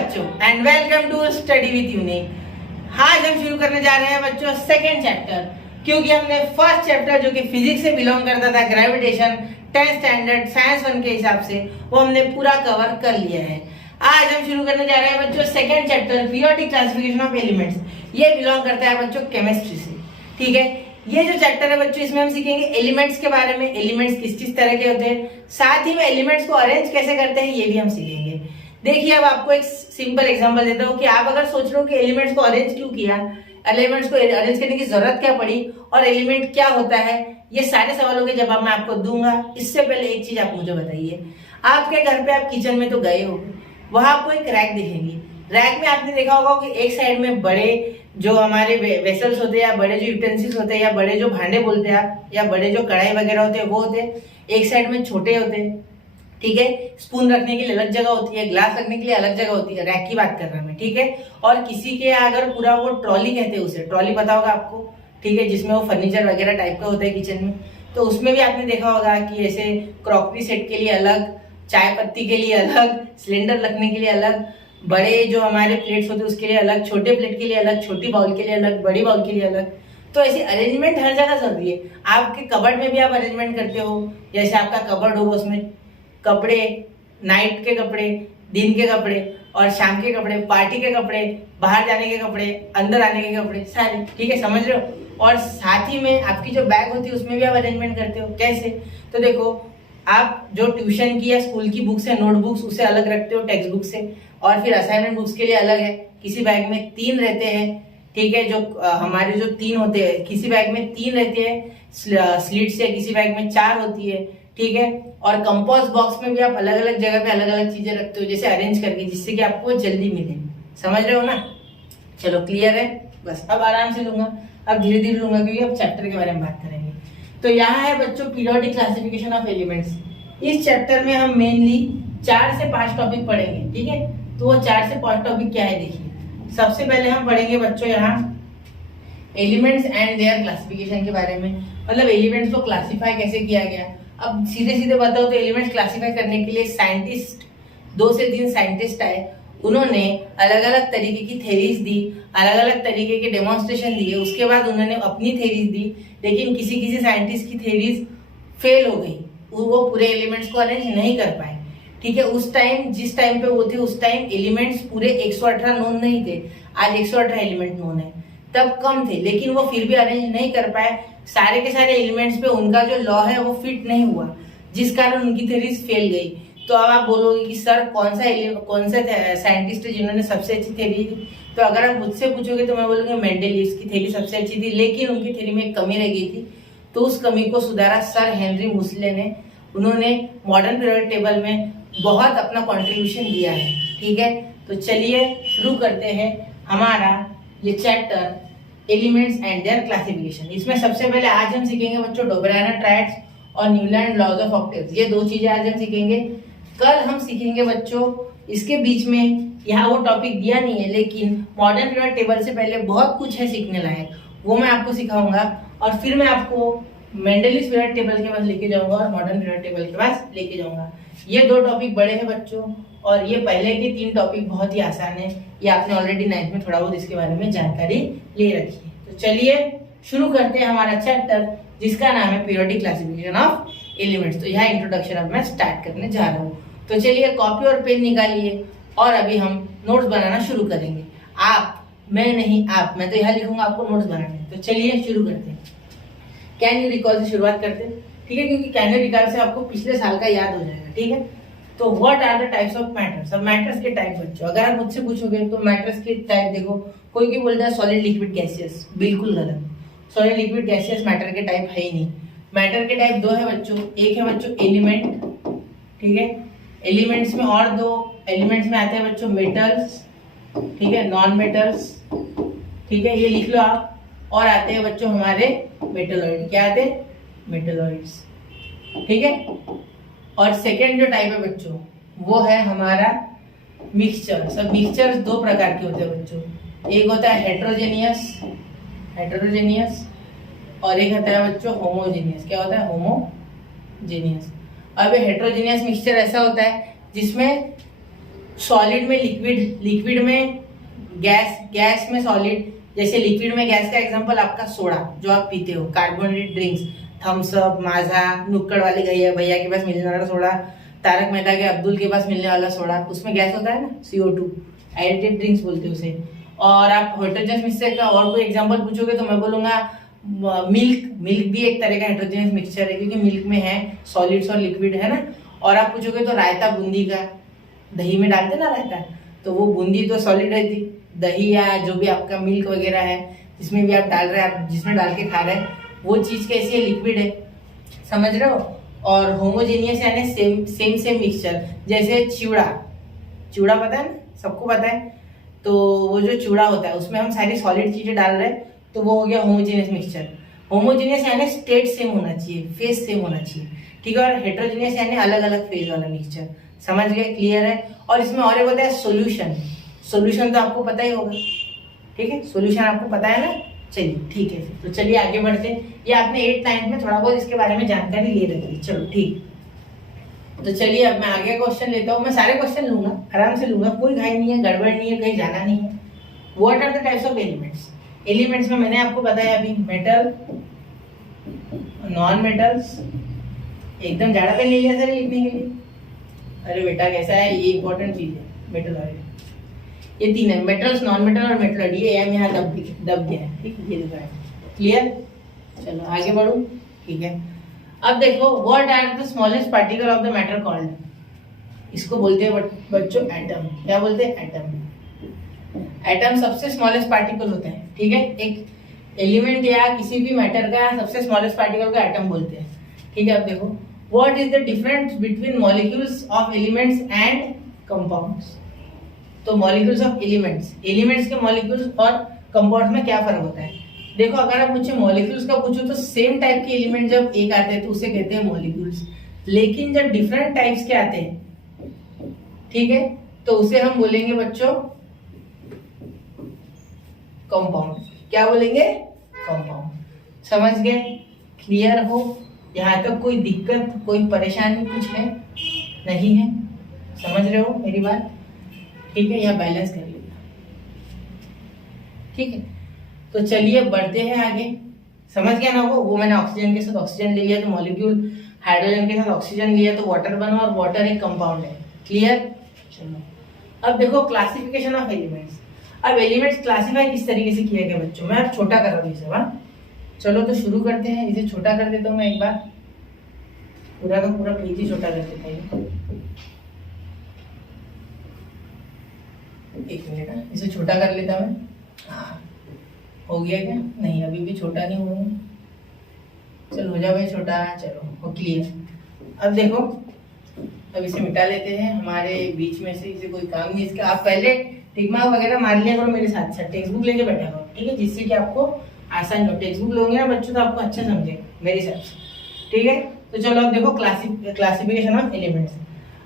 बच्चों and welcome to study with unique. आज हम शुरू करने जा रहे हैं बच्चों सेकंड चैप्टर, क्योंकि हमने फर्स्ट चैप्टर जो कि फिजिक्स से बिलोंग करता था, ग्रेविटेशन 10th स्टैंडर्ड साइंस 1 के हिसाब से, वो हमने पूरा कवर कर लिया है। आज हम शुरू करने जा रहे हैं बच्चों second chapter, periodic classification of elements. ये बिलोंग करता है बच्चों केमिस्ट्री से। ठीक है, ये जो चैप्टर है बच्चों, इसमें हम सीखेंगे एलिमेंट्स के बारे में, एलिमेंट्स किस किस तरह के होते हैं, साथ ही में एलिमेंट्स को अरेंज कैसे करते हैं ये भी हम सीखेंगे। देखिए, अब आपको एक सिंपल एग्जांपल देता हूँ कि आप अगर सोच रहे हो कि एलिमेंट्स को अरेंज क्यों किया, एलिमेंट्स को अरेंज करने की जरूरत क्या पड़ी और एलिमेंट क्या होता है, ये सारे सवालों के जवाब मैं आपको दूंगा। इससे पहले एक चीज आप मुझे बताइए, आपके घर पे आप किचन में तो गए हो, वहां आपको एक रैक दिखेंगी। रैक में आपने देखा होगा कि एक साइड में बड़े जो हमारे वेसल्स होते हैं, या बड़े जो यूटेंसिल्स होते हैं, या बड़े जो भांडे बोलते हैं आप, या बड़े जो कढ़ाई वगैरह होते हैं वो होते हैं। एक साइड में छोटे होते हैं, ठीक है, स्पून रखने के लिए अलग जगह होती है, ग्लास रखने के लिए अलग जगह होती है। रैक की बात कर रहा हूं मैं, ठीक है। और किसी के अगर पूरा वो ट्रॉली कहते हैं, उसे ट्रॉली पता होगा आपको, ठीक है, जिसमें वो फर्नीचर वगैरह टाइप का होता है किचन में। तो उसमें भी आपने देखा होगा कि ऐसे क्रॉकरी सेट के लिए अलग, चाय पत्ती के लिए अलग, सिलेंडर रखने के लिए अलग, बड़े जो हमारे प्लेट्स होते हैं उसके लिए अलग, छोटे प्लेट के लिए अलग, छोटी बाउल के लिए अलग, बड़ी बाउल के लिए अलग। तो ऐसे अरेंजमेंट हर जगह जरूरी है। आपके कबर्ड में भी आप अरेंजमेंट करते हो, जैसे आपका कबर्ड होगा, उसमें कपड़े, नाइट के कपड़े, दिन के कपड़े और शाम के कपड़े, पार्टी के कपड़े, बाहर जाने के कपड़े, अंदर आने के कपड़े, सारे, ठीक है, समझ रहे हो। और साथ ही में आपकी जो बैग होती है उसमें भी आप अरेंजमेंट करते हो। कैसे? तो देखो, आप जो ट्यूशन की या स्कूल की बुक्स है, नोटबुक्स, उसे अलग रखते हो टेक्स्ट बुक से, और फिर असाइनमेंट बुक्स के लिए अलग है। किसी बैग में 3 रहते हैं, ठीक है, जो हमारे जो 3 होते हैं, किसी बैग में 3 रहते हैं स्लिट्स, या किसी बैग में 4 होती है, ठीक है। और कंपोज बॉक्स में भी आप अलग अलग जगह पे अलग अलग चीजें रखते हो, जैसे अरेंज करके, जिससे कि आपको जल्दी मिले। समझ रहे हो ना? चलो, क्लियर है? बस अब आराम से लूंगा, अब धीरे धीरे लूंगा, क्योंकि अब चैप्टर के बारे में बात करेंगे। तो यहाँ है बच्चों पीरियोडिक क्लासिफिकेशन ऑफ एलिमेंट्स। इस चैप्टर में हम मेनली 4 से 5 टॉपिक पढ़ेंगे, ठीक है। तो वो 4 से 5 टॉपिक क्या है देखिए। सबसे पहले हम पढ़ेंगे बच्चों यहाँ एलिमेंट्स एंड देयर क्लासिफिकेशन के बारे में, मतलब एलिमेंट्स को क्लासिफाई कैसे किया गया। अब सीधे सीधे बताओ तो एलिमेंट्स क्लासिफाई करने के लिए साइंटिस्ट, 2 से 3 साइंटिस्ट आए, उन्होंने अलग अलग तरीके की थेरीज दी, अलग अलग तरीके के डेमोन्स्ट्रेशन दिए, उसके बाद उन्होंने अपनी थेरीज दी। लेकिन किसी किसी साइंटिस्ट की थेरीज फेल हो गई, वो पूरे एलिमेंट्स को अरेंज नहीं कर पाए, ठीक है। उस टाइम, जिस टाइम पे वो थे, उस टाइम एलिमेंट्स पूरे 118 नोन नहीं थे। आज 118 एलिमेंट नोन है, तब कम थे, लेकिन वो फिर भी अरेंज नहीं कर पाए। सारे के सारे एलिमेंट्स पे उनका जो लॉ है वो फिट नहीं हुआ, जिस कारण उनकी थेरीज फेल गई। तो अब आप बोलोगे कि सर कौन सा साइंटिस्ट है जिन्होंने सबसे अच्छी थेरी दी? तो अगर आप मुझसे पूछोगे तो मैं बोलूंगा मेंडेलिव्स की थेरी सबसे अच्छी थी, लेकिन उनकी थेरी में एक कमी रह गई थी। तो उस कमी को सुधारा सर हेनरी मुसले ने। उन्होंने मॉडर्न पीरियोडिक टेबल में बहुत अपना कंट्रीब्यूशन दिया है, ठीक है। तो चलिए शुरू करते हैं हमारा ये chapter elements and there classification. इसमें सबसे पहले आज हम सीखेंगे बच्चों डोबेराना ट्रायड्स और न्यूलैंड लॉज ऑफ ऑक्टेव्स। ये 2 चीजें आज हम सीखेंगे। कल हम सीखेंगे बच्चों, इसके बीच में यहाँ वो टॉपिक दिया नहीं है, लेकिन मॉडर्न पीरियोडिक टेबल से पहले बहुत कुछ है सीखने लायक, वो मैं आपको सिखाऊंगा। और फिर मैं आपको मेंडेलिव्स पीरियोडिक टेबल के पास लेके जाऊंगा और मॉडर्न पीरियोडिक टेबल के पास लेके जाऊंगा। ये 2 टॉपिक बड़े हैं बच्चों, और ये पहले के 3 टॉपिक बहुत ही आसान है। ये आपने ऑलरेडी 9th में थोड़ा बहुत इसके बारे में जानकारी ले रखी है। तो चलिए शुरू करते हैं हमारा चैप्टर, जिसका नाम है पीरियोडिक क्लासिफिकेशन ऑफ एलिमेंट्स। तो यह इंट्रोडक्शन अब मैं स्टार्ट करने जा रहा हूँ। तो चलिए कॉपी और पेन निकालिए, और अभी हम नोट्स बनाना शुरू करेंगे। आप, मैं नहीं, आप, मैं तो यहाँ लिखूंगा, आपको नोट्स बनाने। तो चलिए शुरू करते हैं। कैन यू रिकॉल से शुरुआत करते हैं, ठीक है, क्योंकि कैन यू रिकॉल से आपको पिछले साल का याद हो जाएगा, ठीक है। तो what are the types of matters. अब मैटर्स के टाइप बच्चों, अगर आप मुझसे पूछोगे तो मैटर्स के टाइप देखो, कोई बोलता है सॉलिड लिक्विड गैसियस, बिल्कुल गलत। सॉलिड लिक्विड गैसियस मैटर के टाइप है ही नहीं। मैटर के टाइप 2 है बच्चों। एक है बच्चों एलिमेंट, ठीक है, एलिमेंट्स में और 2 एलिमेंट्स में आते हैं बच्चों मेटल्स, ठीक है, नॉन मेटल्स, ठीक है, ये लिख लो आप। और आते हैं बच्चों हमारे मेटलॉइड। क्या आते हैं? मेटलॉइड्स, ठीक है। और सेकेंड जो टाइप है बच्चों, वो है हमारा मिक्सचर। सब मिक्सचर्स 2 प्रकार के होते हैं बच्चों। एक होता है हेटेरोजेनियस, और एक होता है बच्चों होमोजेनियस। क्या होता है? होमोजेनियस। अब ये हेटेरोजेनियस मिक्सचर ऐसा होता है जिसमें सॉलिड में लिक्विड, लिक्विड में गैस, गैस में सॉलिड। जैसे लिक्विड में गैस का एग्जांपल आपका सोडा जो आप पीते हो, कार्बोनेटेड ड्रिंक्स, थम्स अप, माजा, नुक्कड़ वाले भैया के पास मिलने वाला सोडा, तारक मेहता के अब्दुल के पास मिलने वाला सोडा, उसमें गैस होता है ना, CO2, एडिटेड ड्रिंक्स बोलते हैं उसे। और आप हेटेरोजेनस मिक्सचर का और कोई एग्जांपल पूछोगे तो मैं बोलूंगा मिल्क, मिल्क भी एक तरह का हेटेरोजेनस मिक्सचर है क्योंकि मिल्क में है सॉलिड्स और लिक्विड, है ना। और आप पूछोगे तो रायता बूंदी का, दही में डालते ना रायता, तो वो बूंदी तो सॉलिड रहती, दही या जो भी आपका मिल्क वगैरह है जिसमें भी आप डाल रहे हैं, आप जिसमें डाल के खा रहे हैं, वो चीज कैसी है, लिक्विड है, समझ रहे हो। और होमोजेनियस यानी सेम मिक्सचर, जैसे चिवड़ा, चिवड़ा पता है ना, सबको पता है। तो वो जो चिवड़ा होता है उसमें हम सारी सॉलिड चीजें डाल रहे हैं, तो वो हो गया होमोजेनियस मिक्सचर। होमोजेनियस यानी स्टेट सेम होना चाहिए, फेज सेम होना चाहिए, ठीक है। और हेटेरोजेनियस यानी अलग अलग फेज वाला मिक्सचर, समझ गए, क्लियर है। और इसमें और एक होता है सोल्यूशन, सोल्यूशन तो आपको पता ही होगा, ठीक है, सोल्यूशन आपको पता है ना। चलिए ठीक है, तो चलिए आगे बढ़ते हैं। ये आपने 8th 9th में थोड़ा बहुत इसके बारे में जानकारी ले रखी है, चलो ठीक। तो चलिए अब मैं आगे क्वेश्चन लेता हूँ, मैं सारे क्वेश्चन लूंगा, आराम से लूंगा, कोई घाई नहीं है, गड़बड़ नहीं है, कहीं जाना नहीं है। What are the types of elements? Elements में मैंने आपको बताया अभी मेटल, नॉन मेटल्स, एकदम ज्यादा पेन ले लिया सर लिखने के लिए। अरे बेटा कैसा है, ये इंपॉर्टेंट चीज है, मेटल और ये तीन है, मेटल्स, नॉन मेटल और मेटल। ये एम यहाँ दब गया है, ठीक है, ये दिखा है, क्लियर। चलो आगे बढ़ो, ठीक है। अब देखो, what are the smallest particle of the matter called? इसको बोलते हैं बच्चों एटम। क्या बोलते हैं? एटम। एटम सबसे स्मॉलेस्ट पार्टिकल होता है, ठीक है। एक एलिमेंट या किसी भी मैटर का सबसे स्मॉलेस्ट पार्टिकल को एटम बोलते हैं, ठीक है। अब देखो, what is the difference between molecules of elements and compounds? तो मॉलिक्यूल्स ऑफ एलिमेंट्स, एलिमेंट्स के मॉलिक्यूल्स और कंपाउंड्स में क्या फर्क होता है? देखो, अगर आप मुझे मॉलिक्यूल्स का पूछो तो सेम टाइप के एलिमेंट जब एक आते हैं तो उसे कहते हैं मॉलिक्यूल्स, लेकिन जब डिफरेंट टाइप्स के आते हैं, ठीक है, तो उसे हम बोलेंगे बच्चों कंपाउंड। क्या बोलेंगे? कंपाउंड। समझ गए? क्लियर हो? यहाँ तक कोई दिक्कत, कोई परेशानी कुछ है? नहीं है? समझ रहे हो मेरी बात? ठीक है, यह बैलेंस कर लेना, ठीक है। तो चलिए बढ़ते हैं आगे। समझ गया ना? वो मैंने ऑक्सीजन के साथ ऑक्सीजन ले लिया तो मॉलिक्यूल, हाइड्रोजन के साथ ऑक्सीजन लिया तो वाटर बना, और वाटर एक कंपाउंड है, क्लियर। चलो अब देखो क्लासिफिकेशन ऑफ एलिमेंट्स। अब एलिमेंट्स क्लासिफाई किस तरीके से किया गया बच्चों, मैं अब छोटा कर रहा हूँ इसे। चलो तो शुरू करते हैं, इसे छोटा कर देता हूँ मैं एक बार, पूरा का पूरा पेज ही छोटा कर देता हूँ। एक मिनट, इसे छोटा कर लेता मैं। हाँ, हो गया क्या? नहीं, अभी भी छोटा नहीं हुआ। चलो हो जा भाई छोटा, चलो हो क्लियर। अब देखो, अब इसे मिटा लेते हैं हमारे बीच में से, इसे कोई काम नहीं इसका। आप पहले टिक मार्क वगैरह मार लिया करो मेरे साथ साथ, टेक्स्ट बुक लेके बैठा करो, ठीक है, जिससे कि आपको आसान हो। टेक्स्ट बुक लोगे ना बच्चों तो आपको अच्छा समझेगा मेरे हिसाब से, ठीक है। तो चलो अब देखो क्लासिफिकेशन ऑफ एलिमेंट्स।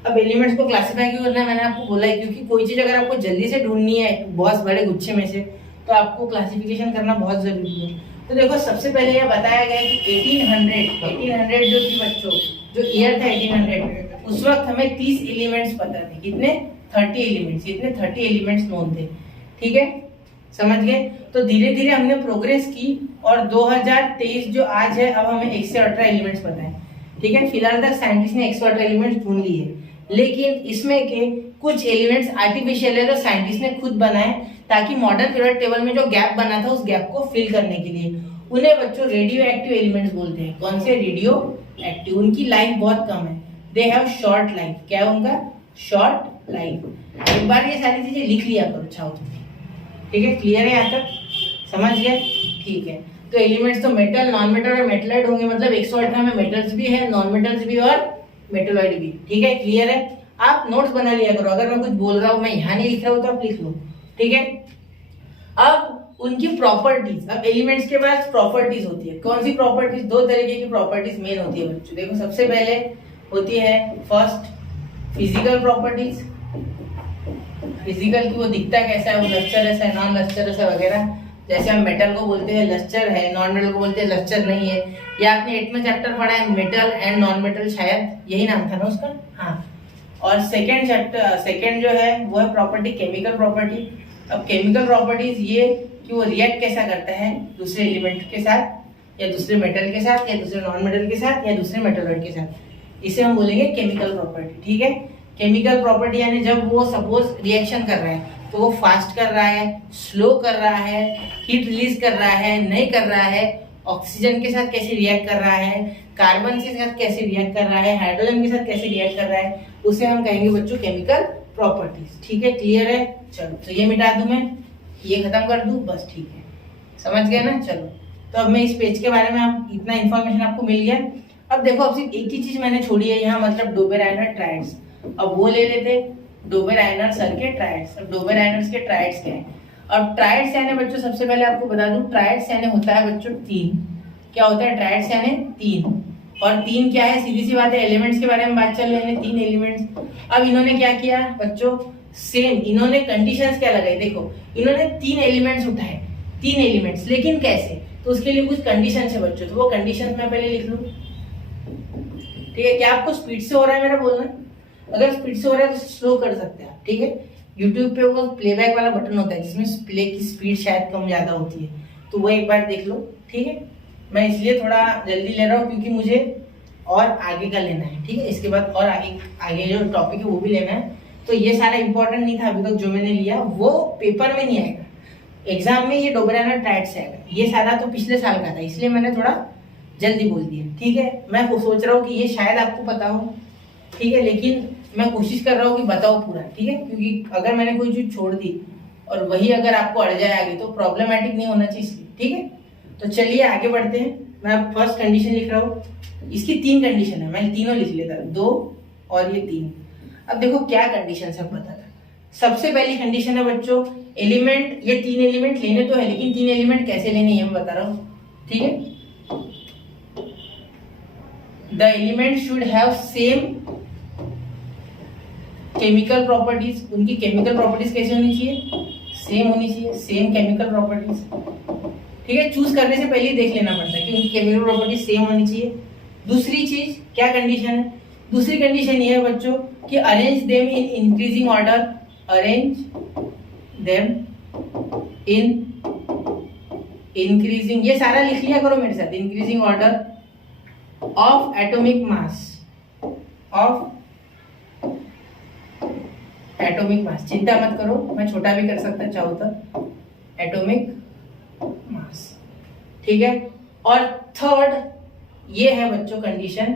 अब एलिमेंट्स को क्लासिफाई क्यों करना है मैंने आपको बोला है, क्योंकि कोई चीज अगर आपको जल्दी से ढूंढनी है बहुत बड़े गुच्छे में से, तो आपको क्लासिफिकेशन करना बहुत जरूरी है। तो देखो, सबसे पहले यह बताया गया कि 1800 जो थी बच्चों, जो ईयर था 1800, उस वक्त हमें 30 एलिमेंट्स पता थे। कितने? 30 एलिमेंट्स। इतने 30 एलिमेंट्स नोन थे, ठीक है, समझ गए। तो धीरे धीरे हमने प्रोग्रेस की और 2023 जो आज है, अब हमें 118 एलिमेंट्स पता है, ठीक है। फिलहाल तक साइंटिस्ट ने 118 एलिमेंट्स ढूंढ लिए, लेकिन इसमें के कुछ एलिमेंट्स आर्टिफिशियल है, तो साइंटिस्ट ने खुद बनाए ताकि मॉडर्न पीरियड टेबल में जो गैप बना था उस गैप को फिल करने के लिए। उन्हें बच्चों रेडियो एक्टिव एलिमेंट्स बोलते हैं। कौन से? Radio active. उनकी लाइफ बहुत कम है, दे हैव शॉर्ट लाइफ। क्या है उनका? Short life. एक बार ये सारी चीजें लिख लिया करो, चाहो तो, ठीक है। क्लियर है यहाँ तक? समझ गए? ठीक है। तो एलिमेंट्स तो मेटल, नॉन मेटल और मेटलॉइड होंगे, मतलब 118 में मेटल्स भी है, नॉन मेटल्स भी और मेटलॉइड भी, ठीक है। क्लियर है? आप नोट्स बना लिया करो, अगर मैं कुछ बोल रहा हूँ मैं यहाँ नहीं लिख रहा हूँ तो आप लिख लो, ठीक है। अब उनकी प्रॉपर्टीज, अब एलिमेंट्स के पास प्रॉपर्टीज होती है। कौन सी प्रॉपर्टीज? दो तरीके की प्रॉपर्टीज मेन होती है बच्चों। देखो, सबसे पहले होती है फर्स्ट फिजिकल प्रॉपर्टीज। फिजिकल की, वो दिखता कैसा है, वो लस्चरस है, नॉन लस्चरस है वगैरह। जैसे हम मेटल को बोलते हैं लस्टर है, नॉन मेटल को बोलते हैं लस्टर नहीं है। या आपने 8th में चैप्टर पढ़ा है मेटल एंड नॉन मेटल, शायद यही नाम था ना उसका, हाँ। और सेकेंड जो है वो है प्रॉपर्टी केमिकल प्रॉपर्टी। अब केमिकल प्रॉपर्टीज ये कि वो रिएक्ट कैसा करता है दूसरे एलिमेंट के साथ या दूसरे मेटल के साथ या दूसरे नॉन मेटल के साथ या दूसरे मेटलॉइड के साथ, इसे हम बोलेंगे केमिकल प्रॉपर्टी। ठीक है, केमिकल प्रॉपर्टी यानी जब वो सपोज रिएक्शन कर रहा है तो वो फास्ट कर रहा है, स्लो कर रहा है, हीट रिलीज कर रहा है, नहीं कर रहा है, ऑक्सीजन के साथ कैसे रिएक्ट कर रहा है, कार्बन के साथ कैसे रिएक्ट कर रहा है, हाइड्रोजन के साथ कैसे रिएक्ट कर रहा है, उसे हम कहेंगे बच्चों केमिकल प्रॉपर्टीज। ठीक है, क्लियर है? चलो तो ये मिटा दूं, मैं ये खत्म कर दूं, बस ठीक है, समझ गए ना। चलो तो अब मैं इस पेज के बारे में आप इतना इंफॉर्मेशन आपको मिल गया। अब देखो, अब सिर्फ एक ही चीज मैंने छोड़ी है यहाँ, मतलब डोबेराइनर ट्राइड्स। अब वो ले लेते डोबेराइनर सर के ट्राइड्स। अब डोबेराइनर्स के ट्राइड्स क्या है? अब ट्राइड्स यानी बच्चों सबसे पहले आपको बता दूं, ट्राइड्स यानी होता है बच्चों 3। क्या होता है ट्राइड्स यानी 3? और 3 क्या है? सीधी सी बात है, एलिमेंट्स के बारे में बात चल रही है, 3 एलिमेंट्स। अब इन्होंने क्या किया बच्चों? सेम इन्होंने कंडीशंस क्या लगाई, देखो इन्होंने 3 एलिमेंट्स उठाए, 3 एलिमेंट्स, लेकिन कैसे? तो उसके लिए कुछ कंडीशन है बच्चों, तो वो कंडीशन मैं पहले लिख लूं। ठीक है, क्या आपको स्पीड से हो रहा है मेरा बोलना? अगर स्पीड से हो रहा है तो स्लो कर सकते हैं आप। ठीक है, यूट्यूब पे वो प्लेबैक वाला बटन होता है जिसमें प्ले की स्पीड शायद कम ज्यादा होती है, तो वो एक बार देख लो। ठीक है, मैं इसलिए थोड़ा जल्दी ले रहा हूँ क्योंकि मुझे और आगे का लेना है। ठीक है, इसके बाद और आगे जो टॉपिक है वो भी लेना है। तो ये सारा इंपॉर्टेंट नहीं था अभी तक जो मैंने लिया, वो पेपर में नहीं आएगा, एग्जाम में ये डोबेराइनर ट्राइड्स आएगा। ये सारा तो पिछले साल का था, इसलिए मैंने थोड़ा जल्दी बोल दिया। ठीक है, मैं सोच रहा हूँ कि ये शायद आपको पता हो, ठीक है, लेकिन मैं कोशिश कर रहा हूँ कि बताओ पूरा। ठीक है, क्योंकि अगर मैंने कोई चीज छोड़ दी और वही अगर आपको अड़ जाए आगे तो प्रॉब्लमेटिक नहीं होना चाहिए इसलिए। ठीक है, तो चलिए आगे बढ़ते हैं। मैं फर्स्ट कंडीशन लिख रहा हूँ, इसकी 3 कंडीशन है, मैं तीनों लिख लेता, 2 और ये 3। अब देखो क्या कंडीशन है बता था। सबसे पहली कंडीशन है बच्चों, एलिमेंट, ये 3 एलिमेंट लेने तो है, लेकिन 3 एलिमेंट कैसे लेने ये मैं बता रहा हूँ। ठीक है, the element should have same chemical properties. उनकी केमिकल प्रॉपर्टीज कैसे होनी चाहिए? सेम होनी चाहिए, सेम केमिकल प्रॉपर्टीज। ठीक है, चूज करने से पहले देख लेना पड़ता है कि उनकी केमिकल प्रॉपर्टीज सेम होनी चाहिए। दूसरी चीज क्या कंडीशन है? दूसरी कंडीशन ये है बच्चों कि arrange them in increasing order, arrange them in increasing, ये सारा लिख लिया करो मेरे साथ, increasing order of atomic mass, of atomic mass. चिंता मत करो, मैं छोटा भी कर सकता चाहूँ तो, एटॉमिक मास। ठीक है, और थर्ड ये है बच्चों कंडीशन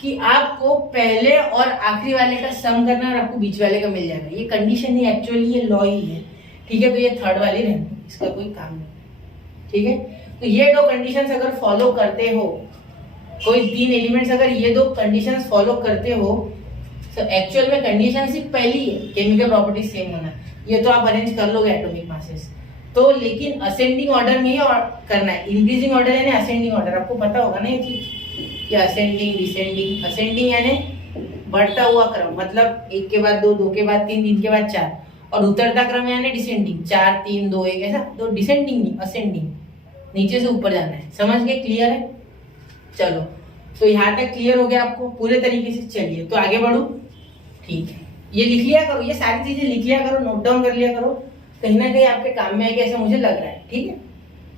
कि आपको पहले और आखिरी वाले का सम करना और आपको बीच वाले का मिल जाएगा। ये कंडीशन नहीं, एक्चुअली ये लॉ ही है। ठीक है, तो ये थर्ड वाली रहती, इसका कोई काम नहीं। ठीक है, तो ये 2 कंडीशंस अगर फॉलो करते हो, कोई 3 एलिमेंट्स अगर ये 2 कंडीशंस फॉलो करते हो, तो एक्चुअल में कंडीशन सिर्फ पहली है, केमिकल प्रॉपर्टीज सेम होना, ये तो आप अरेंज कर लोगे एटॉमिक मासेस। तो लेकिन असेंडिंग ऑर्डर में ही करना है, इंक्रीजिंग ऑर्डर यानी असेंडिंग ऑर्डर, आपको पता होगा ना ये चीज कि असेंडिंग डिसेंडिंग। असेंडिंग यानी बढ़ता हुआ क्रम, मतलब 1 के बाद 2, 2 के बाद 3, 3 के बाद 4, और उतरता क्रम यानी डिसेंडिंग, 4 3 2 1 ऐसा। तो डिसेंडिंग नहीं, असेंडिंग, नीचे से ऊपर जाना है। समझ गए? क्लियर है? चलो, तो यहाँ तक क्लियर हो गया आपको पूरे तरीके से। चलिए तो आगे बढ़ू। ठीक है, ये लिख लिया करो, ये सारी चीजें लिख लिया करो, नोट डाउन कर लिया करो, कहीं ना कहीं आपके काम में आएगा ऐसा मुझे लग रहा है। ठीक है,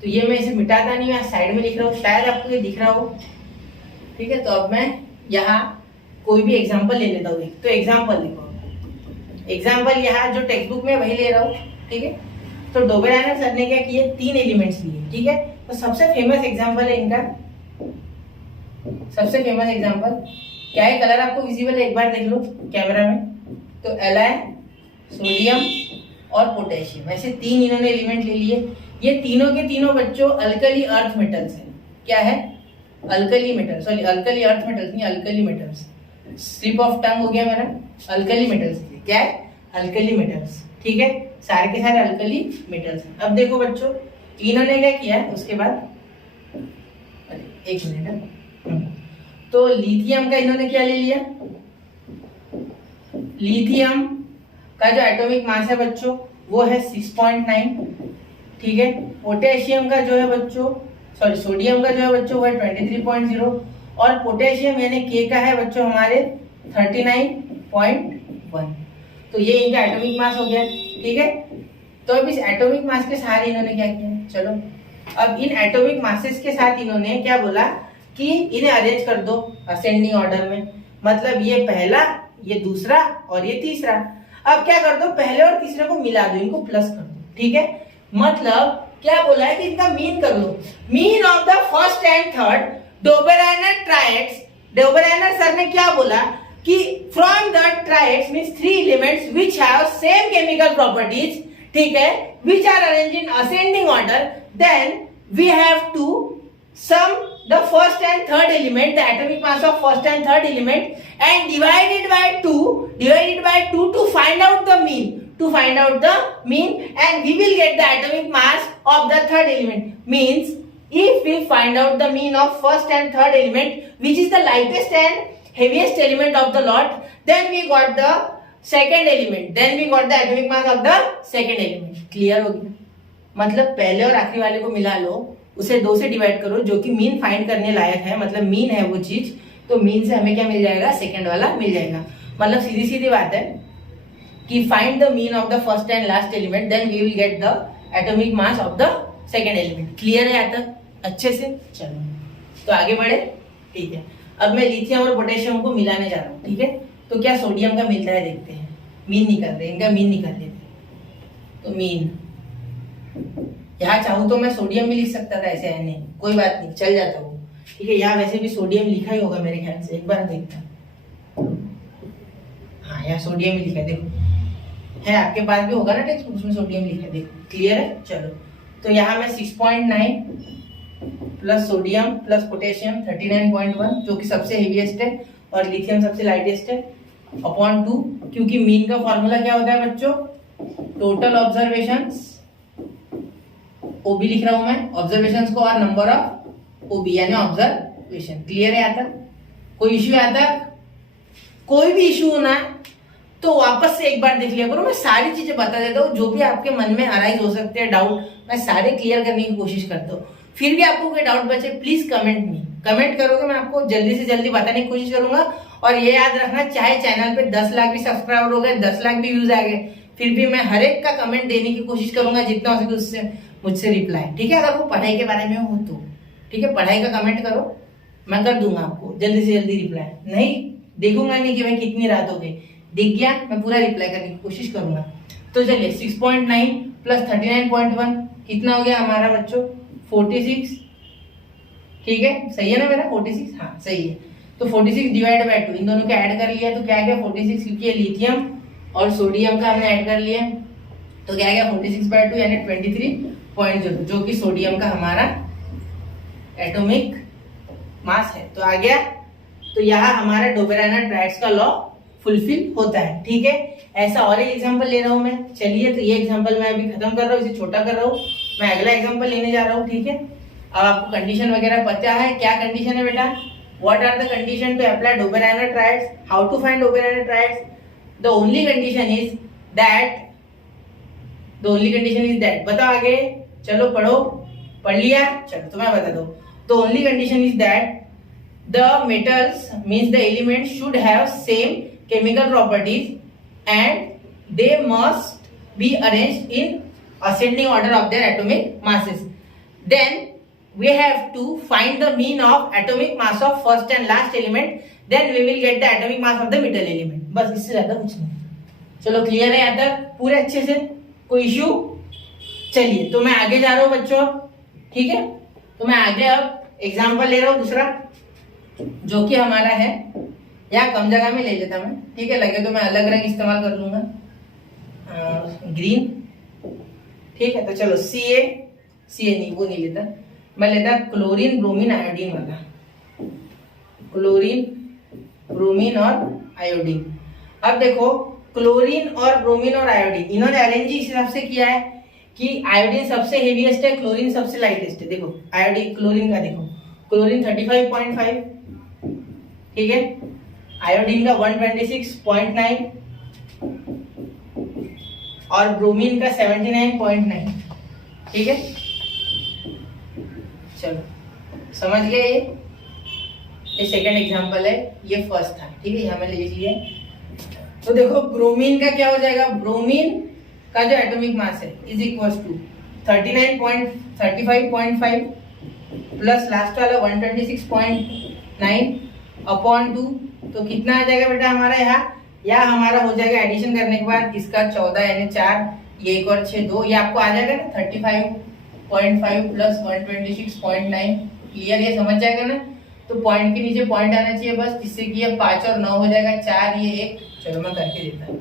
तो ये मैं इसे मिटाता नहीं, मैं साइड में लिख रहा हूँ, शायद आपको ये दिख रहा हो। ठीक है, तो अब मैं यहाँ कोई भी एग्जाम्पल ले लेता हूँ। तो एग्जाम्पल लिखो, एग्जाम्पल यहाँ जो टेक्स्ट बुक में वही ले रहा हूँ। ठीक है, तो डोबेराइनर सर ने क्या किए, 3 एलिमेंट्स लिए। ठीक है, तो सबसे फेमस एग्जाम्पल है इनका, सबसे फेमस एग्जाम्पल क्या है? कलर आपको विजिबल है, एक बार देख लो कैमरा में। तो एलाय, सोडियम और पोटेशियम, ऐसे 3 इन्होंने एलिमेंट ले लिए। ये तीनों के तीनों बच्चों अल्कली अर्थ मेटल्स हैं। क्या है? Alkali metal, sorry alkali earth metals नहीं, alkali metals. Slip of tongue हो गया मेरा, अल्कली मेटल्स। क्या है? Alkali metals. ठीक है, सारे के सारे अल्कली मेटल्स हैं। अब देखो बच्चों, इन्होंने क्या किया है उसके बाद, एक मिनट, तो लिथियम का इन्होंने क्या ले लिया, लिथियम का जो एटॉमिक मास है बच्चों वो है 6.9। ठीक है, पोटेशियम का जो है बच्चों, सॉरी सोडियम का जो है बच्चों वो है 23.0, और पोटेशियम यानी के का है बच्चों हमारे 39.8। 1। तो ये इनका एटॉमिक मास हो गया, ठीक है। तो अब इस एटॉमिक मास के साथ इन्होंने क्या किया, चलो अब इन एटॉमिक मासेस के साथ इन्होंने क्या बोला कि इन्हें अरेंज कर दो असेंडिंग ऑर्डर में, मतलब ये पहला, ये दूसरा और ये तीसरा। अब क्या कर दो, पहले और तीसरे को मिला दो, इनको प्लस कर दो, ठीक है। मतलब क्या बोला है कि इनका मीन कर लो, mean of the first and third Dobereiner triads. Dobereiner sir ने क्या बोला कि from the triads means 3 elements which have same chemical properties, ठीक है, which are arranged in ascending order, then we have to sum the first and third element, the atomic mass of first and third element, and divide it by 2 to find out the mean, and we will get the atomic mass of the third element. Means if we find out the mean of first and third element, which is the lightest and heaviest element of the lot, then we got the second element, then we got the atomic mass of the second element. Clear हो गया, मतलब पहले और आखिरी वाले को मिला लो, उसे 2 से डिवाइड करो, जो कि मीन फाइंड करने लायक है, मतलब मीन है वो चीज, तो मीन से हमें क्या मिल जाएगा, सेकेंड वाला मिल जाएगा। मतलब सीधी सीधी बात है कि find the mean of the first and last element, then we will get the atomic mass of the second element. Clear है यहाँ तक अच्छे से? चलो तो आगे बढ़े, ठीक है। अब मैं लिथियम और पोटेशियम को मिलाने जा रहा हूँ, ठीक है। तो क्या सोडियम का मिलता है, देखते हैं। मीन निकाल रहे हैं, इनका मीन निकाल लेते हैं। तो मीन यहाँ चाहूँ तो मैं सोडियम भी लिख सकता था, ऐसे है नहीं, कोई बात नहीं, चल जाता वो, ठीक है। यहाँ वैसे भी सोडियम लिखा ही होगा मेरे ख्याल से, एक बार देखता हूँ। हाँ यहाँ सोडियम भी लिखा है, देखो है, आपके पास भी होगा ना टेक्स्ट बुक, उसमें सोडियम लिखा है, देखो क्लियर है। चलो तो यहाँ मैं 6.9 प्लस सोडियम प्लस पोटेशियम 39.1, जो कि सबसे हेवीएस्ट है और लिथियम सबसे लाइटेस्ट है, अपॉन 2, क्योंकि मीन का फॉर्मूला क्या होता है बच्चों, टोटल ऑब्जर्वेशंस, ओबी लिख रहा हूं मैं, ऑब्जर्वेशंस को और नंबर ऑफ ओबी यानी ऑब्जर्वेशन। क्लियर है? आता कोई इश्यू आता, कोई भी इश्यू होना तो वापस से एक बार देख लिया करो, मैं सारी चीजें बता देता हूँ, जो भी आपके मन में अराइज हो सकते हैं डाउट, मैं सारे क्लियर करने की कोशिश करता हूँ। फिर भी आपको कोई डाउट बचे, प्लीज कमेंट करोगे, मैं आपको जल्दी से जल्दी बताने की कोशिश करूंगा। और ये याद रखना, चाहे चैनल पे 10 लाख भी सब्सक्राइबर हो गए, 10 लाख भी व्यूज आ गए, फिर भी मैं हर एक का कमेंट देने की कोशिश करूंगा जितना हो सके उससे मुझसे रिप्लाई, ठीक है। अगर वो पढ़ाई के बारे में हो तो ठीक है, पढ़ाई का कमेंट करो, मैं कर दूंगा आपको जल्दी से जल्दी रिप्लाई। नहीं देखूंगा नहीं कि भाई कितनी रात हो गई, दिख गया, मैं पूरा रिप्लाई करने की कोशिश करूंगा। तो चलिए 6.9 प्लस 39.1 कितना हो गया हमारा बच्चों, 46, ठीक है, सही है ना मेरा 46, हाँ सही है। तो 46 डिवाइड बाय 2, इन दोनों को ऐड कर लिया तो क्या आ गया 46, क्योंकि ये लिथियम और सोडियम का हमने ऐड कर लिया, तो क्या आ गया 46/2 यानी 23.0, जो कि सोडियम का हमारा एटॉमिक मास है। तो आ गया, तो यहाँ हमारा डोबेरेनर ट्रायड्स का लॉ फुलफिल होता है, ठीक है। ऐसा और एक एग्जांपल ले रहा हूं मैं, चलिए। तो ये एग्जांपल मैं अभी खत्म कर रहा हूँ, इसे छोटा कर रहा हूँ, मैं अगला एग्जांपल लेने जा रहा हूँ, ठीक है। अब आपको कंडीशन वगैरह पता है, क्या कंडीशन है बेटा, what are the condition to apply Dobereiner triads, how to find Dobereiner triads. The only condition is that, बताओ आगे, चलो पढ़ो, पढ़ लिया, चलो तो मैं बता दूं। The only condition is that the metals means the elements should have same chemical properties and they must be arranged in ascending order of their atomic masses. Then we have to find the mean of atomic mass of first and last element, then we will get the atomic mass of the middle element. बस इससे ज्यादा कुछ नहीं। चलो clear है यहाँ तक पूरे अच्छे से, कोई इश्यू? चलिए तो मैं आगे जा रहा हूँ बच्चों, ठीक है। तो मैं आगे अब एग्जाम्पल ले रहा हूँ दूसरा, जो कि हमारा है, या कम जगह में ले लेता मैं, ठीक है, लगे तो मैं अलग रंग इस्तेमाल कर लूंगा, ग्रीन, ठीक है। तो चलो सी ए नहीं, वो नहीं लेता, मैं लेता क्लोरीन ब्रोमीन आयोडीन वाला, क्लोरीन ब्रोमीन और आयोडीन। अब देखो क्लोरीन और ब्रोमीन और आयोडीन इन्होंने अरेंज इस हिसाब से किया है कि आयोडीन सबसे हेवीएस्ट है, क्लोरीन सबसे लाइटेस्ट है। देखो आयोडीन, क्लोरीन का देखो, क्लोरीन 35.5, ठीक है, आयोडीन का 126.9 और ब्रोमीन का 79.9, ठीक है। चलो समझ गए, ये सेकंड एग्जांपल है, ये फर्स्ट था, ठीक है, यहाँ में ले लीजिए तो देखो ब्रोमीन का क्या हो जाएगा, ब्रोमीन का जो एटॉमिक मास है is equal to 39.35.5 plus last वाला 126.9 अपॉन 2। तो कितना आ जाएगा बेटा हमारा यहाँ हमारा हो जाएगा एडिशन करने के बाद इसका 14 यानी 4, ये एक और 6 2, ये आपको आ जाएगा ना 35.5 प्लस 126.9। क्लियर, ये समझ जाएगा ना। तो पॉइंट के नीचे पॉइंट आना चाहिए बस, जिससे कि ये 5 और 9 हो जाएगा, 4 ये 1। चलो मैं करके देता हूँ,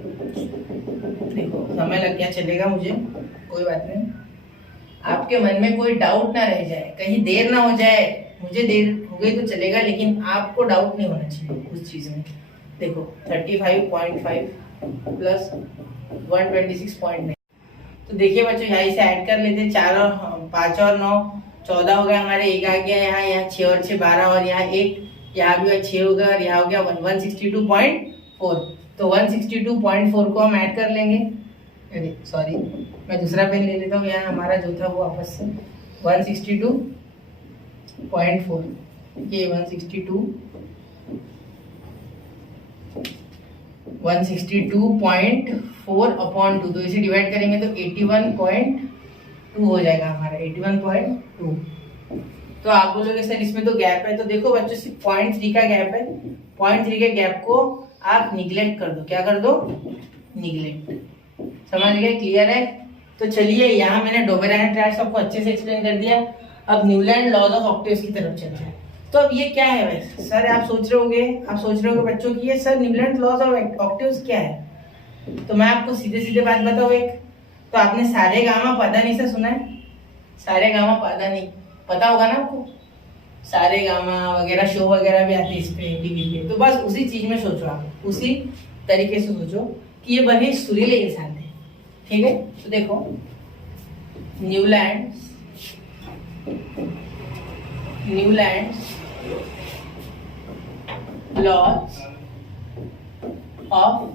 देखो समय लग गया, चलेगा मुझे, कोई बात नहीं। आपके मन में कोई डाउट ना रह जाए, कहीं देर ना हो जाए, मुझे देर हो गई तो चलेगा लेकिन आपको डाउट नहीं होना चाहिए उस चीज में। देखो 35.5 प्लस 126.9, तो देखिए बच्चों यहाँ से ऐड कर लेते, 4 और 5 और 9 14 हो गया हमारे, एक आ गया यहाँ 6 और 6 12 और यहाँ 1, यहाँ भी 6 होगा और यहाँ हो गया 162.4। तो 162.4 को हम ऐड कर लेंगे, अरे सॉरी मैं दूसरा पेन ले लेता हूँ, यहाँ हमारा जो था वो वापस से 162.4, ये 162.4 अपॉन 2, तो इसे डिवाइड करेंगे तो 81.2 हो जाएगा हमारा, 81.2। तो आप बोलोगे सर इसमें तो गैप है, तो देखो बच्चों सिर्फ 0.3 का गैप है, 0.3 के गैप को आप निगलेक्ट कर दो, क्या कर दो, निगलेक्ट। समझ गए, क्लियर है। तो चलिए यहाँ मैंने डोबेरान ट्रायड्स आपको अच्छे से एक्सप्लेन कर दिया, अब न्यूलैंड लॉज ऑफ ऑक्टेव्स की तरफ चलते हैं। तो अब ये क्या है वैसे सर, आप सोच रहे होगे बच्चों की ये sir Newland laws of octaves क्या है। तो मैं आपको सीधे सीधे बात बताऊँ एक, तो आपने सारे गामा पदा नी से सुना है, सारे गामा पदा नी पता होगा ना आपको, सारे गामा वगैरह शो वगैरह भी आते हैं इस पे टीवी पे। तो बस उसी चीज में सोचो, आप उसी तरीके से सोचो कि ये बड़े सुरीले इंसान थे, ठीक है। तो देखो न्यूलैंड लॉज ऑफ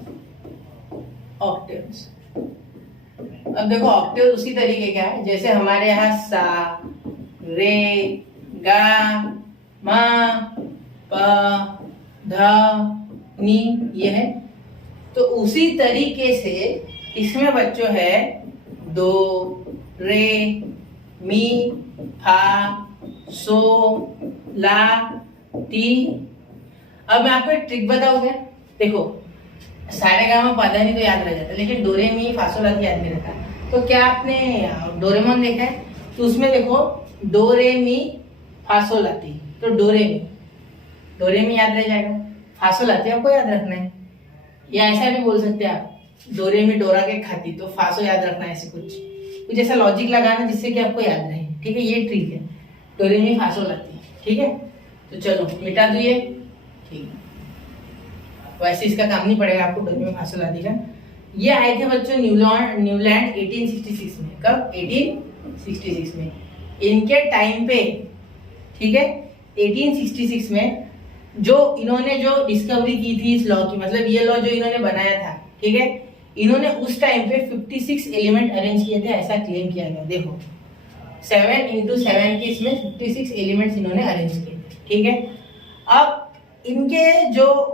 ऑक्टेव्स। अब देखो ऑक्टेव उसी तरीके का है जैसे हमारे यहाँ सा, रे, गा, मा, पा, धा, नी, ये है। तो उसी तरीके से इसमें बच्चों है दो, रे, मी, फा, सो, ला, ती। अब मैं आपको एक ट्रिक बताऊंगा, देखो सारे गामा पादा नहीं तो याद रह जाता, लेकिन डोरे मी फासो ला ती याद नहीं रहता। तो क्या आपने डोरेमोन देखा है, तो उसमें देखो डो रे मी फासो लाती, तो डोरे मी याद रह जाएगा, फासो लाती आपको याद रखना है, या ऐसा भी बोल सकते हैं आप डोरे में डोरा के खाती, तो फासो याद रखना है, ऐसे कुछ ऐसा लॉजिक लगाना जिससे कि आपको याद रहे, ठीक है। ये ट्रिक है, डोरे में फासो लाती, ठीक है। तो चलो मिटा दो ये, ठीक है, वैसे इसका काम नहीं पड़ेगा आपको डोरे में फासो लाती का। ये आए थे बच्चों न्यूलैंड 1866 में। कब, 1866 में, इनके टाइम पे, ठीक है। 1866 में जो इन्होंने जो डिस्कवरी की थी इस लॉ की, मतलब ये लॉ जो इन्होंने बनाया था, ठीक है, इन्होंने उस टाइम पे 56 एलिमेंट अरेंज किए थे, ऐसा क्लेम किया गया। देखो 7 × 7 के इसमें 56 एलिमेंट्स इन्होंने अरेंज किए थे, ठीक है। अब इनके जो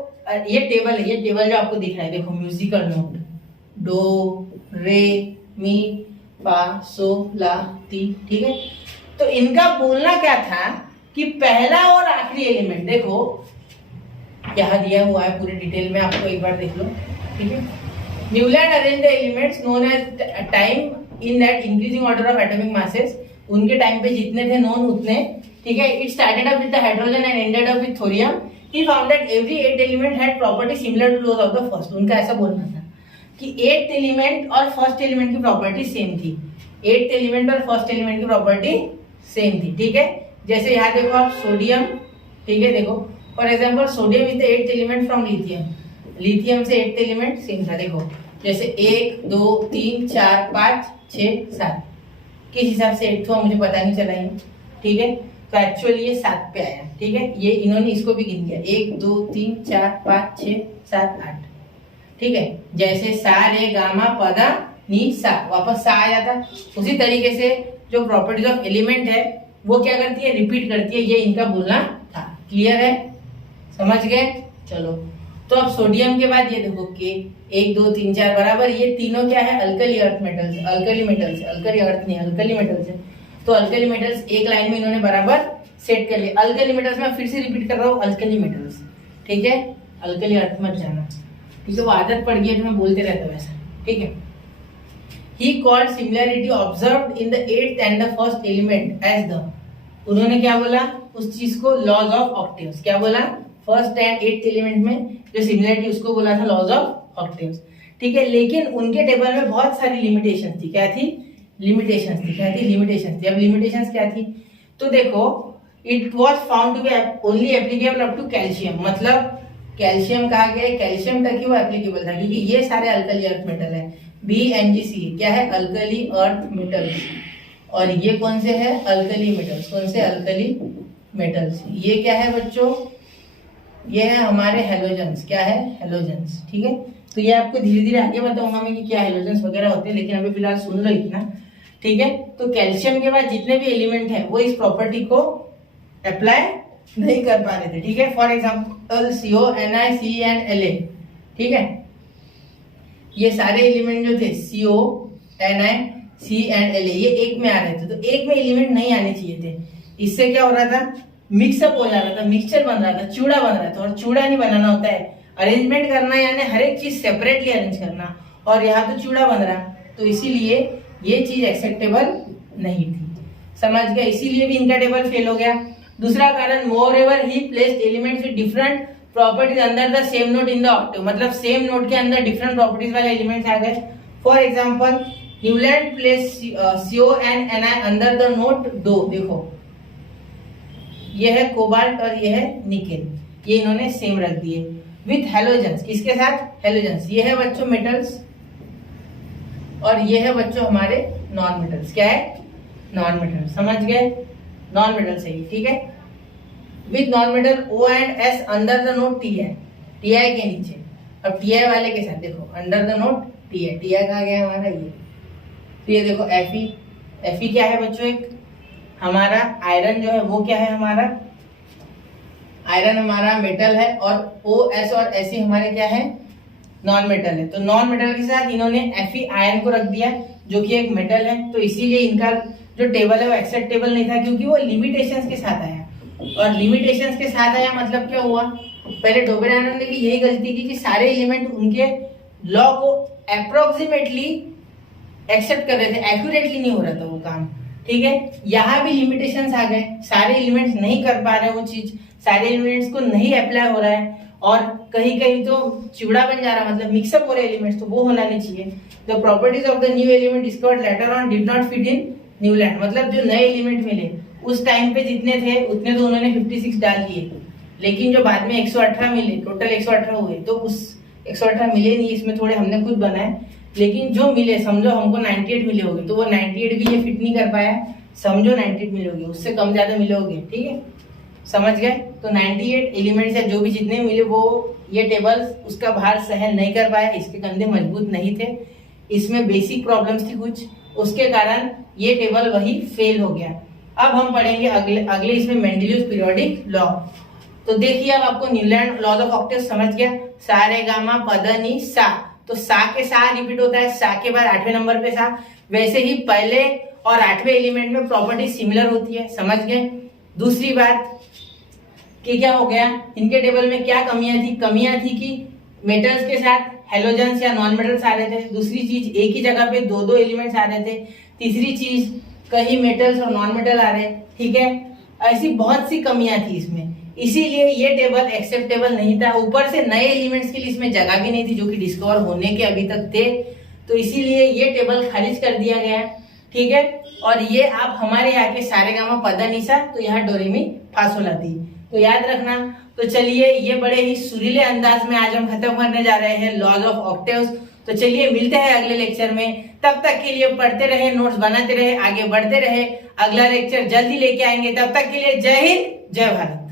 ये टेबल है, ये टेबल जो आपको दिख रहा है, देखो म्यूजिकल नोट डो, रे, मी, फा, सो, ला, ती, ठीक है। तो इनका बोलना क्या था कि पहला और आखिरी एलिमेंट, देखो यहाँ दिया हुआ है पूरे डिटेल में, आपको एक बार देख लो, ठीक है। Newland arrange the elements known as time in that increasing order of atomic masses. उनके टाइम पे जितने थे नोन उतने, ठीक है। It started up with the hydrogen and ended up with thorium. He found that every 8 element had property similar to those of the first. उनका ऐसा बोलना था कि 8 एलिमेंट और फर्स्ट एलिमेंट की प्रॉपर्टी सेम थी, 8 एलिमेंट और फर्स्ट एलिमेंट की प्रॉपर्टी सेम थी, ठीक है। जैसे यहाँ देखो आप सोडियम, ठीक है, देखो for example sodium is the 8th element from lithium, lithium से 8th एलिमेंट सेम था। देखो जैसे 1 2 3 4 5 6 7, किस हिसाब से 8 हुआ मुझे पता नहीं चला ये, ठीक है। तो एक्चुअली ये 7 पे आया, ठीक है। ये इन्होंने इसको भी गिन दिया, 1 2 3 4 5 6 7 8, ठीक है। जैसे सा, रे, गामा, पदा, नी, सा, वापस सा आ जाता। उसी तरीके से जो प्रॉपर्टीज ऑफ एलिमेंट है वो क्या करती है, रिपीट करती है। ये इनका बोलना था, क्लियर है, समझ गए। चलो, तो अब सोडियम के बाद ये देखो के 1 2 3 4 बराबर, ये तीनों क्या है, alkali earth metals, alkali metals, alkali earth नहीं अल्कली मेटल्स है। तो अल्कली मेटल्स एक लाइन में इन्होंने बराबर सेट कर लिया। अल्कली मेटल्स में फिर से रिपीट कर रहा हूँ, अल्कली मेटल्स, ठीक है, अल्कली अर्थ मत जाना, ठीक है, वो आदत पड़ गई है तो मैं बोलते रहता हूँ ऐसा, ठीक है। He called similarity observed in the 8th and the first element as the, उन्होंने क्या बोला उस चीज को, लॉज ऑफ ऑक्टेव्स। क्या बोला, फर्स्ट एंड 8th एलिमेंट में जो सिमिलरिटी उसको बोला था लॉज ऑफ ऑक्टेव्स, ठीक है। लेकिन उनके टेबल में बहुत सारी लिमिटेशंस थी। क्या थी, लिमिटेशंस थी। क्या थी, लिमिटेशंस थी। अब लिमिटेशंस क्या थी, तो देखो it was found to be only applicable up to calcium, मतलब कैल्शियम कहा गया, कैल्शियम तक ही वो एप्लीकेबल था, क्योंकि ये सारे अल्कली अर्थ मेटल है। BMgC क्या है, अल्कली अर्थ मेटल्स, और ये कौन से है, अल्कली मेटल्स। कौन से, अल्कली मेटल्स। ये क्या है बच्चों, ये है हमारे हेलोजेंस। क्या है, हेलोजेंस, ठीक है। तो ये आपको धीरे धीरे आगे बताऊंगा मैं कि क्या हेलोजेंस वगैरह होते हैं, लेकिन अभी फिलहाल सुन लो इतना, ठीक है। तो कैल्शियम के बाद जितने भी एलिमेंट है वो इस प्रॉपर्टी को अप्लाई नहीं कर पा रहे थे, ठीक है। For example CO, Na, Ce and La, ठीक है। ये सारे एलिमेंट जो थे CO, Na, C and La, ये एक में आ रहे थे, तो एक में एलिमेंट नहीं आने चाहिए थे। इससे क्या हो रहा था, मिक्सअप हो जा रहा था, मिक्सचर बन रहा था, चूड़ा बन रहा था। और चूड़ा नहीं बनाना होता है, अरेंजमेंट करना यानी हर एक चीज सेपरेटली अरेंज करना, और यहाँ तो चूड़ा बन रहा, तो इसीलिए ये चीज एक्सेप्टेबल नहीं थी, समझ गया। इसीलिए भी इनका टेबल फेल हो गया। दूसरा कारण, moreover he placed elements with different properties under the same node in the octave, मतलब सेम नोड के अंदर डिफरेंट प्रॉपर्टीज वाले एलिमेंट्स आ गए। For example Newland place CO and Na under the node do, देखो ये है cobalt और ये है निकेल, ये इन्होंने सेम रख दिए विथ हेलोजेंस। किसके साथ, हेलोजेंस। ये है बच्चों मेटल्स और ये है बच्चों हमारे नॉन मेटल्स। क्या है, नॉन मेटल, समझ गए, नॉन मेटल सही, ठीक है। With non metal O and S under the node Ti, Ti के नीचे। अब Ti वाले के साथ देखो under the node Ti, Ti कहा गया हमारा ये। तो ये देखो Fe क्या है बच्चों, एक हमारा आयरन जो है वो क्या है, हमारा आयरन हमारा मेटल है, और OS और Se हमारे क्या है, नॉन मेटल है। तो नॉन मेटल के साथ इन्होंने Fe आयरन को रख दिया जो कि एक मेटल है, तो इसीलिए इनका जो टेबल है वो एक्सेप्टेबल नहीं था, क्योंकि वो लिमिटेशंस के साथ आया। और लिमिटेशंस के साथ आया मतलब क्या हुआ, पहले डोबेरानंद ने भी यही गलती की कि सारे एलिमेंट उनके लॉ को अप्रोक्सीमेटली एक्सेप्ट कर रहे थे, एक्यूरेटली नहीं हो रहा था वो काम, ठीक है। यहाँ भी लिमिटेशंस आ गए, सारे एलिमेंट्स नहीं कर पा रहे वो चीज, सारे एलिमेंट्स को नहीं अप्लाई हो रहा है, और कहीं कहीं तो चिवड़ा बन जा रहा, मतलब मिक्सअप हो रहे एलिमेंट्स, तो वो होना नहीं चाहिए। The properties of the new element discovered later on did not fit in Newland, मतलब जो नए एलिमेंट मिले उस टाइम पे जितने थे उतने तो उन्होंने 56 डाल दिए, लेकिन जो बाद में 118 मिले, टोटल 118 हुए, तो उस 118 मिले नहीं, इसमें थोड़े हमने खुद बनाए, लेकिन जो मिले समझो हमको 98 मिले होंगे, तो वो 98 भी ये फिट नहीं कर पाया, समझो 98 मिले होंगे, उससे कम ज्यादा मिले होंगे, ठीक है, समझ गए। तो 98 एलिमेंट्स है, जो भी जितने मिले वो ये टेबल उसका भार सहन नहीं कर पाया, इसके कंधे मजबूत नहीं थे, इसमें बेसिक प्रॉब्लम्स थी कुछ, उसके कारण ये टेबल वही फेल हो गया। अब हम पढ़ेंगे अगले इसमें मेंडेलियस पीरियोडिक लॉ। तो देखिए अब आपको न्यूलैंड लॉज ऑफ ऑक्टेव समझ गया, सा रे गा मा प ध नि सा, तो सा के सा रिपीट होता है, सा के बाद 8वें नंबर पे सा, वैसे ही पहले और 8वें एलिमेंट में प्रॉपर्टी सिमिलर होती है, समझ गए। दूसरी बात कि क्या हो गया, इनके टेबल में क्या कमियां थी कि मेटल्स के साथ हेलोजेंस या नॉन मेटल्स आ रहे थे। दूसरी चीज एक ही जगह पे दो एलिमेंट्स आ रहे थे। तीसरी चीज कहीं मेटल्स और नॉन मेटल आ रहे, ठीक है। ऐसी बहुत सी कमियां थी इसमें, इसीलिए ये टेबल एक्सेप्टेबल नहीं था। ऊपर से नए एलिमेंट्स के लिए इसमें जगह भी नहीं थी जो कि डिस्कवर होने के अभी तक थे, तो इसीलिए ये टेबल खारिज कर दिया गया, ठीक है। और ये आप हमारे यहाँ के सारे गामा पदा निशा, तो यहाँ डोरेमी फासोला थी, तो याद रखना। तो चलिए ये बड़े ही सुरीले अंदाज में आज हम खत्म करने जा रहे हैं लॉज ऑफ ऑक्टेव्स। तो चलिए मिलते हैं अगले लेक्चर में, तब तक के लिए पढ़ते रहे, नोट्स बनाते रहे, आगे बढ़ते रहे। अगला लेक्चर जल्दी लेके आएंगे, तब तक के लिए जय हिंद जय भारत।